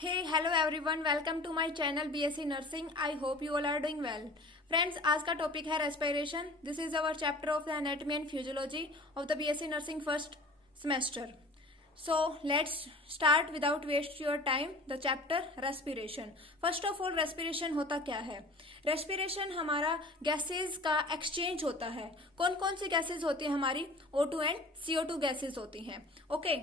Hey, hello everyone, welcome to my channel BSc Nursing. I hope you all are doing well. Friends, आज का topic है respiration. This is our chapter of the anatomy and physiology of the BSc nursing first semester. So let's start without waste your time the chapter respiration. First of all, respiration होता क्या है? Respiration हमारा gases का exchange होता है. कौन कौन सी gases होती है? हमारी O2 एंड CO2 गैसेज होती हैं. ओके,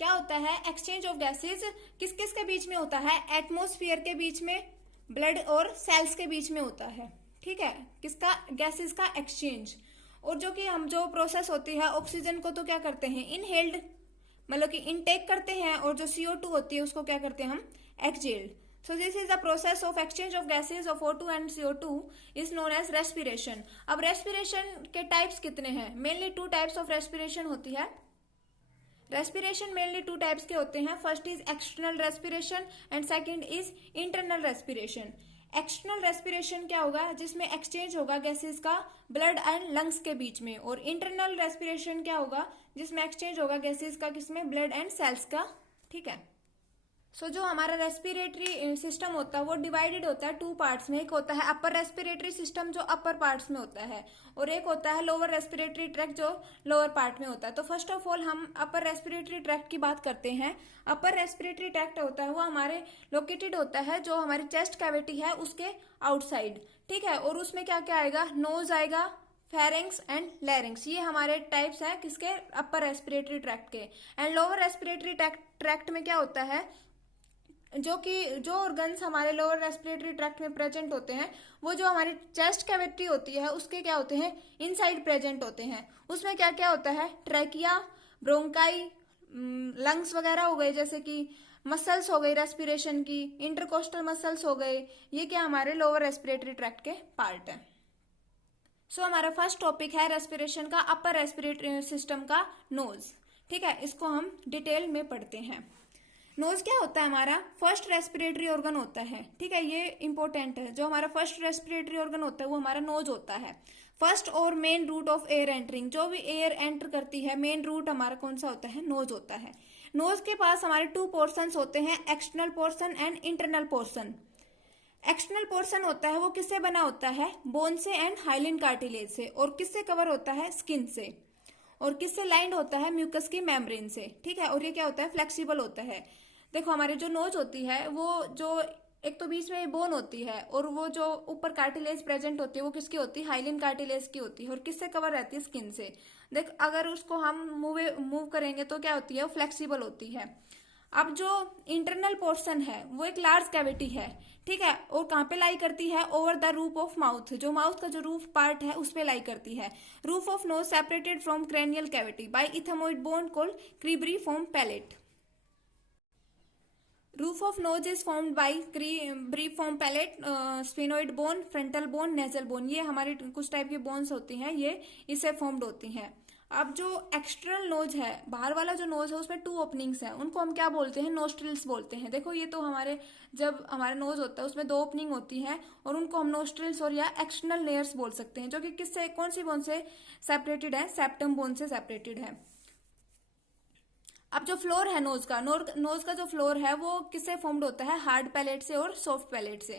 क्या होता है? एक्सचेंज ऑफ गैसेज किस किस के बीच में होता है? एटमोस्फियर के बीच में, ब्लड और सेल्स के बीच में होता है. ठीक है, किसका? गैसेज का एक्सचेंज. और जो कि हम जो प्रोसेस होती है, ऑक्सीजन को तो क्या करते हैं? इनहेल्ड, मतलब कि इनटेक करते हैं, और जो CO2 होती है उसको क्या करते हैं हम? Exhaled. So this is the process of exchange of gases of O2 and CO2 is known as respiration. अब रेस्पिरेशन के टाइप्स कितने हैं? मेनली 2 टाइप्स ऑफ रेस्पिरेशन होती है. रेस्पिरेशन मेनली 2 टाइप्स के होते हैं. First is external respiration and second is internal respiration. External respiration क्या होगा? जिसमें एक्सचेंज होगा गैसेस का ब्लड एंड लंग्स के बीच में. और इंटरनल रेस्पिरेशन क्या होगा? जिसमें एक्सचेंज होगा गैसेस का किसमें? ब्लड एंड सेल्स का. ठीक है. सो जो हमारा रेस्पिरेटरी सिस्टम होता है वो डिवाइडेड होता है 2 पार्ट्स में. एक होता है अपर रेस्पिरेटरी सिस्टम जो अपर पार्ट्स में होता है, और एक होता है लोअर रेस्पिरेटरी ट्रैक्ट जो लोअर पार्ट में होता है. तो फर्स्ट ऑफ ऑल हम अपर रेस्पिरेटरी ट्रैक्ट की बात करते हैं. अपर रेस्पिरेटरी ट्रैक्ट होता है वो हमारे लोकेटेड होता है जो हमारी चेस्ट कैविटी है उसके आउटसाइड. ठीक है. और उसमें क्या क्या आएगा? नोज आएगा, फेरिंग्स एंड लैरिंग्स. ये हमारे टाइप्स हैं किसके? अपर रेस्पिरेटरी ट्रैक्ट के. एंड लोअर रेस्पिरेटरी ट्रैक्ट में क्या होता है? जो ऑर्गन्स हमारे लोअर रेस्पिरेटरी ट्रैक्ट में प्रेजेंट होते हैं वो जो हमारी चेस्ट कैविटी होती है उसके क्या होते हैं? इनसाइड प्रेजेंट होते हैं. उसमें क्या क्या होता है? ट्रैकिया, ब्रोंकाई, लंग्स वगैरह हो गए, जैसे कि मसल्स हो गई रेस्पिरेशन की, इंटरकोस्टल मसल्स हो गए. ये क्या हमारे लोअर रेस्पिरेटरी ट्रैक्ट के पार्ट है. सो हमारा फर्स्ट टॉपिक है रेस्पिरेशन का, अपर रेस्पिरेटरी सिस्टम का नोज. ठीक है, इसको हम डिटेल में पढ़ते हैं. नोज क्या होता है? हमारा फर्स्ट रेस्पिरेटरी ऑर्गन होता है. ठीक है, ये इंपॉर्टेंट है. जो हमारा फर्स्ट रेस्पिरेटरी ऑर्गन होता है वो हमारा नोज होता है. फर्स्ट और main route of air entering, जो भी एयर एंटर करती है मेन रूट हमारा कौन सा होता है? नोज होता है. नोज के पास हमारे 2 पोर्शंस होते हैं, external portion and internal portion. External portion होता है वो किससे बना होता है? बोन से एंड हाइलिन कार्टिलेज से. और किससे कवर होता है? स्किन से. और किससे लाइंड होता है? म्यूकस की मेम्ब्रेन से. ठीक है. और ये क्या होता है? फ्लेक्सिबल होता है. देखो, हमारे जो नोज होती है वो जो एक तो बीच में बोन होती है, और वो जो ऊपर कार्टिलेज प्रेजेंट होती है वो किसकी होती है? हाइलिन कार्टिलेज की होती है. और किससे कवर रहती है? स्किन से. देख, अगर उसको हम मूव करेंगे तो क्या होती है? वो फ्लेक्सिबल होती है. अब जो इंटरनल पोर्शन है वो एक लार्ज कैविटी है. ठीक है. और कहाँ पे लाई करती है? Over the roof of mouth. जो माउथ का जो रूफ पार्ट है उस पे लाई करती है. Roof of nose separated from cranial cavity by ethmoid bone called cribriform palate. Roof of nose is formed by cribriform palate, sphenoid bone, frontal bone, nasal bone. ये हमारी कुछ टाइप की bones होती हैं, ये इससे फॉर्म्ड होती हैं. अब जो एक्सटर्नल नोज है, बाहर वाला जो नोज है उसमें 2 ओपनिंग्स हैं, उनको हम क्या बोलते हैं? नोस्ट्रिल्स बोलते हैं. देखो, ये तो हमारे जब हमारा नोज होता है उसमें 2 ओपनिंग होती हैं, और उनको हम नोस्ट्रिल्स और या एक्सटर्नल लेयर्स बोल सकते हैं, जो कि किससे, कौन सी बोन से सेपरेटेड है? सेप्टम बोन से सेपरेटेड है. अब जो फ्लोर है नोज का जो फ्लोर है वो किससे फॉर्म्ड होता है? हार्ड पैलेट से और सॉफ्ट पैलेट से.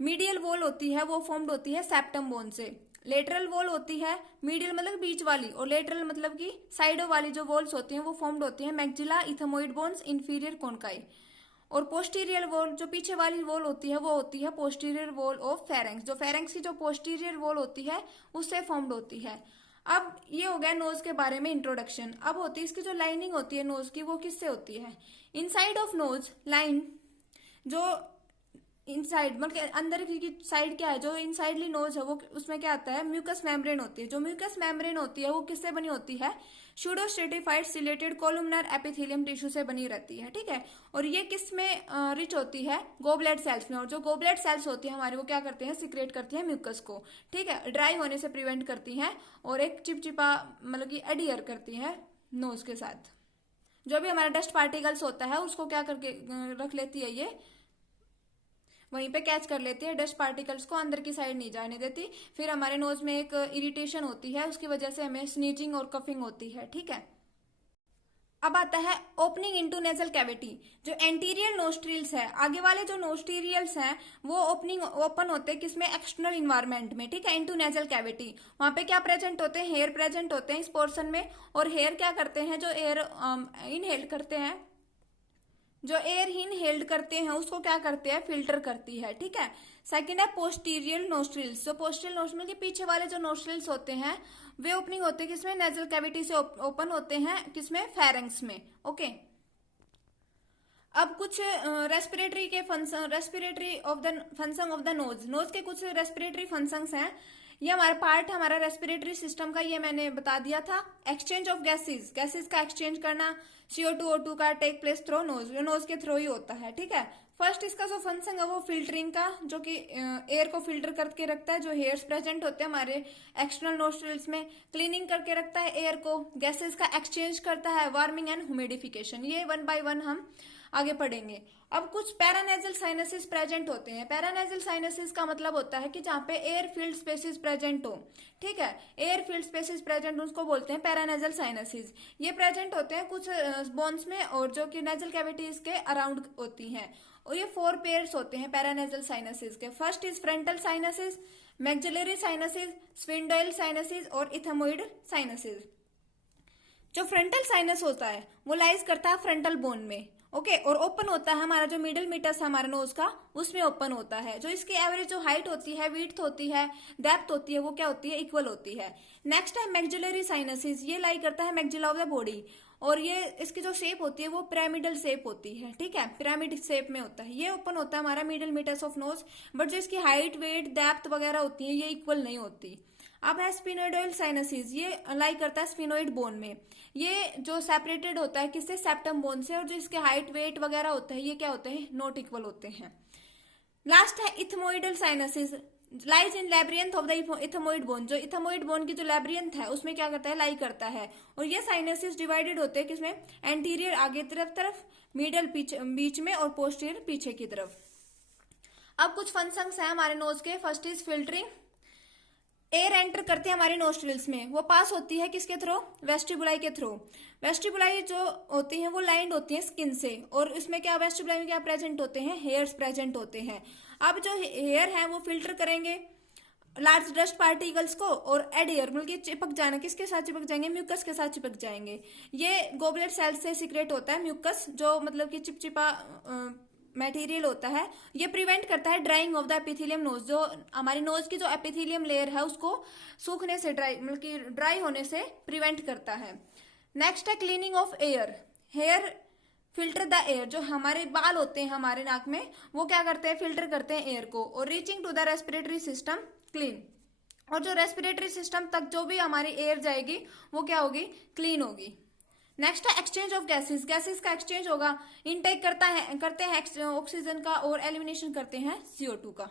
मीडियल वॉल होती है वो फॉर्म्ड होती है सेप्टम बोन से. लेटरल वॉल होती है, मीडियल मतलब बीच वाली, और लेटरल मतलब कि साइडों वाली जो वॉल्स होती हैं वो फॉर्म्ड होती है मैक्सिला, इथेमोइड बोन्स, इंफीरियर कोनकाई. और पोस्टीरियर वॉल, जो पीछे वाली वॉल होती है वो होती है पोस्टीरियर वॉल ऑफ फेरेंक्स. जो फेरेंक्स की जो पोस्टीरियर वॉल होती है उससे फॉर्म्ड होती है. अब ये हो गया नोज के बारे में इंट्रोडक्शन. अब होती है इसकी जो लाइनिंग होती है नोज की, वो किससे होती है? इनसाइड ऑफ नोज लाइन, जो इनसाइड मतलब अंदर की साइड क्या है? जो इनसाइडली नोज है वो उसमें क्या आता है? म्यूकस मेम्ब्रेन होती है. जो म्यूकस मेम्ब्रेन होती है वो किससे बनी होती है? Pseudo stratified chelated columnar epithelium tissue से बनी रहती है. ठीक है. और ये किस में रिच होती है? गोबलेट सेल्स में. और जो गोबलेट सेल्स होती है हमारे, वो क्या करते हैं? सिक्रेट करती है म्यूकस को. ठीक है. ड्राई होने से प्रिवेंट करती हैं, और एक चिपचिपा मतलब कि एडियर करती है नोज के साथ. जो भी हमारा डस्ट पार्टिकल्स होता है उसको क्या करके रख लेती है? ये वहीं पे कैच कर लेती है. डस्ट पार्टिकल्स को अंदर की साइड नहीं जाने देती. फिर हमारे नोज में एक इरिटेशन होती है, उसकी वजह से हमें स्नीजिंग और कफिंग होती है. ठीक है. अब आता है ओपनिंग इनटू नेजल कैविटी। जो एंटीरियर नोस्ट्रिल्स है, आगे वाले जो नोस्ट्रियल्स हैं वो ओपन होते हैं किसमें, एक्सटर्नल इन्वायरमेंट में, ठीक है, इनटू नेजल कैविटी। वहां पे क्या प्रेजेंट होते हैं, हेयर प्रेजेंट होते हैं इस पोर्शन में। और हेयर क्या करते हैं, जो एयर इनहेल करते हैं, जो एयर इनहेल्ड करते हैं उसको क्या करते हैं, फिल्टर करती है, ठीक है। सेकंड है पोस्टीरियर नोस्ट्रिल्स। जो पोस्टीरियर नोस्ट्रिल के पीछे वाले जो नोस्ट्रिल्स होते हैं वे ओपनिंग होते हैं किसमें, नेजल कैविटी से ओपन होते हैं किसमें, फेरेंक्स में। ओके, अब कुछ रेस्पिरेटरी के function, respiratory of the function of the nose. Nose के कुछ रेस्पिरेटरी फंक्शंस हैं। ये हमारा पार्ट है हमारा रेस्पिरेटरी सिस्टम का, ये मैंने बता दिया था। एक्सचेंज ऑफ गैसेस, गैसेस का एक्सचेंज करना CO2 O2 का टेक प्लेस थ्रू नोज, ये नोज के थ्रू ही होता है, ठीक है। फर्स्ट इसका जो फंक्शन है वो फिल्टरिंग का, जो कि एयर को फिल्टर करके रखता है, जो हेयर्स प्रेजेंट होते हैं हमारे एक्सटर्नल नोस्ट्रिल्स में। क्लीनिंग करके रखता है एयर को, गैसेस का एक्सचेंज करता है, वार्मिंग एंड ह्यूमिडिफिकेशन। ये 1 by 1 हम आगे पढ़ेंगे। अब कुछ पैरानेजल साइनसेस प्रेजेंट होते हैं। पैरानेजल साइनसेस का मतलब होता है कि जहाँ पे एयर फील्ड स्पेसिस प्रेजेंट हो, ठीक है, एयर फील्ड स्पेसिस प्रेजेंट, उसको बोलते हैं पैरानेजल साइनसेस। ये प्रेजेंट होते हैं कुछ बोन्स में और जो कि नेजल कैविटीज के अराउंड होती हैं। और ये 4 पेयर्स होते हैं पैरानेजल साइनसेस के। First is frontal sinuses, maxillary sinuses, sphenoidal sinuses और इथेमोइड साइनसेस। जो फ्रंटल साइनस होता है वो लाइज करता है फ्रंटल बोन में, ओके, और ओपन होता है हमारा जो मिडिल मीटर्स है हमारे नोज का, उसमें ओपन होता है। जो इसकी एवरेज जो हाइट होती है, विड्थ होती है, डेप्थ होती है, वो क्या होती है, इक्वल होती है। नेक्स्ट है मैक्सिलरी साइनसेस। ये लाई करता है मैक्सिला ऑफ द बॉडी, और ये इसकी जो शेप होती है वो पिरामिडल शेप होती है, ठीक है, पिरामिड शेप में होता है। ये ओपन होता है हमारा middle meters of nose, but जो इसकी हाइट, वेट, डेप्थ वगैरह होती है ये इक्वल नहीं होती। अब है स्फिनोइडल साइनसेस। ये लाई करता है स्फिनोइड बोन में। ये जो सेपरेटेड होता है किससे, सेप्टम बोन से, और जो इसके हाइट, वेट वगैरह होता है ये क्या होते हैं, नॉट इक्वल होते हैं। लास्ट है ethmoidal sinuses, lies in labyrinth of the ethmoid bone. जो इथमोइड बोन की जो लैब्रियंथ है उसमें क्या करता है, लाई करता है। और ये साइनसेस डिवाइडेड होते हैं किसमें, एंटीरियर आगे तरफ, मिडल बीच में, और पोस्टीरियर पीछे की तरफ। अब कुछ फंक्शंस हैं हमारे नोज के। First is filtering. Air enter करते हैं हमारे नोस्ट्रिल्स में, वो पास होती है किसके थ्रू, वेस्टिबुलाई के थ्रू। वेस्टिबुलाई जो होती हैं वो लाइंड होती हैं स्किन से, और इसमें क्या, वेस्टिबुलाई में क्या प्रेजेंट होते हैं, हेयर्स प्रेजेंट होते हैं। अब जो हेयर है वो फिल्टर करेंगे लार्ज डस्ट पार्टिकल्स को, और एड एयर मतलब चिपक जाना, किसके साथ चिपक जाएंगे, म्यूकस के साथ चिपक जाएंगे। ये गोबलेट सेल से सीक्रेट होता है म्यूकस, जो मतलब कि चिपचिपा मटेरियल होता है। ये प्रिवेंट करता है drying of the epithelium nose. जो हमारी नोज की जो एपिथेलियम लेयर है उसको सूखने से, ड्राई मतलब कि ड्राई होने से प्रिवेंट करता है। नेक्स्ट है cleaning of air. Hair filter the air. जो हमारे बाल होते हैं हमारे नाक में वो क्या करते हैं, फिल्टर करते हैं एयर को, और reaching to the respiratory system clean. और जो रेस्पिरेटरी सिस्टम तक जो भी हमारी एयर जाएगी वो क्या होगी, क्लीन होगी। नेक्स्ट है एक्सचेंज ऑफ गैसेस। गैसेस का एक्सचेंज होगा, इनटेक करते हैं ऑक्सीजन का, और एलिमिनेशन करते हैं CO2 का।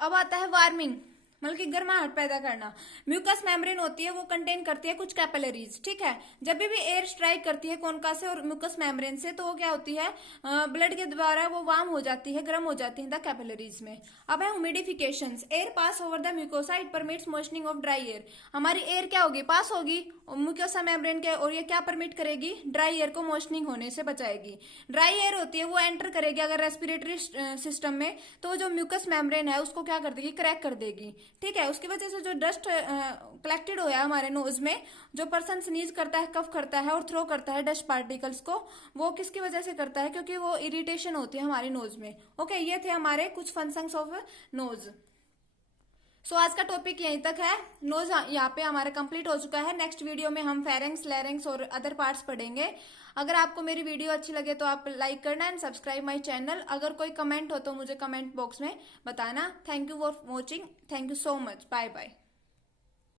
अब आता है वार्मिंग, मतलब कि गर्माहट पैदा करना। म्यूकस मेम्ब्रेन होती है वो कंटेन करती है कुछ कैपिलरीज, ठीक है। जब भी एयर स्ट्राइक करती है कोनका से और म्यूकस मेम्ब्रेन से, तो वो क्या होती है, ब्लड के द्वारा वो वार्म हो जाती है, गर्म हो जाती है द कैपिलरीज में। अब है humidification. Air pass over the mucosa, it permits moistening of dry air. हमारी एयर क्या होगी, पास होगी म्यूकोसा मेम्ब्रेन के, और ये क्या परमिट करेगी, ड्राई एयर को मॉइस्चनिंग होने से बचाएगी। ड्राई एयर होती है वो एंटर करेगी अगर रेस्पिरेटरी सिस्टम में, तो जो म्यूकस मेम्ब्रेन है उसको क्या कर देगी, क्रैक कर देगी, ठीक है। उसकी वजह से जो डस्ट कलेक्टेड होया हमारे नोज में, जो पर्सन स्नीज करता है, कफ करता है और थ्रो करता है डस्ट पार्टिकल्स को, वो किसकी वजह से करता है, क्योंकि वो इरिटेशन होती है हमारी नोज में। ओके, ये थे हमारे कुछ फंक्शंस ऑफ नोज। सो आज का टॉपिक यहीं तक है। नोज यहाँ पे हमारा कंप्लीट हो चुका है। नेक्स्ट वीडियो में हम फेरेंक्स, लैरिंक्स और अदर पार्ट्स पढ़ेंगे। अगर आपको मेरी वीडियो अच्छी लगे तो आप लाइक करना एंड सब्सक्राइब माय चैनल। अगर कोई कमेंट हो तो मुझे कमेंट बॉक्स में बताना। Thank you for watching. Thank you so much. Bye bye.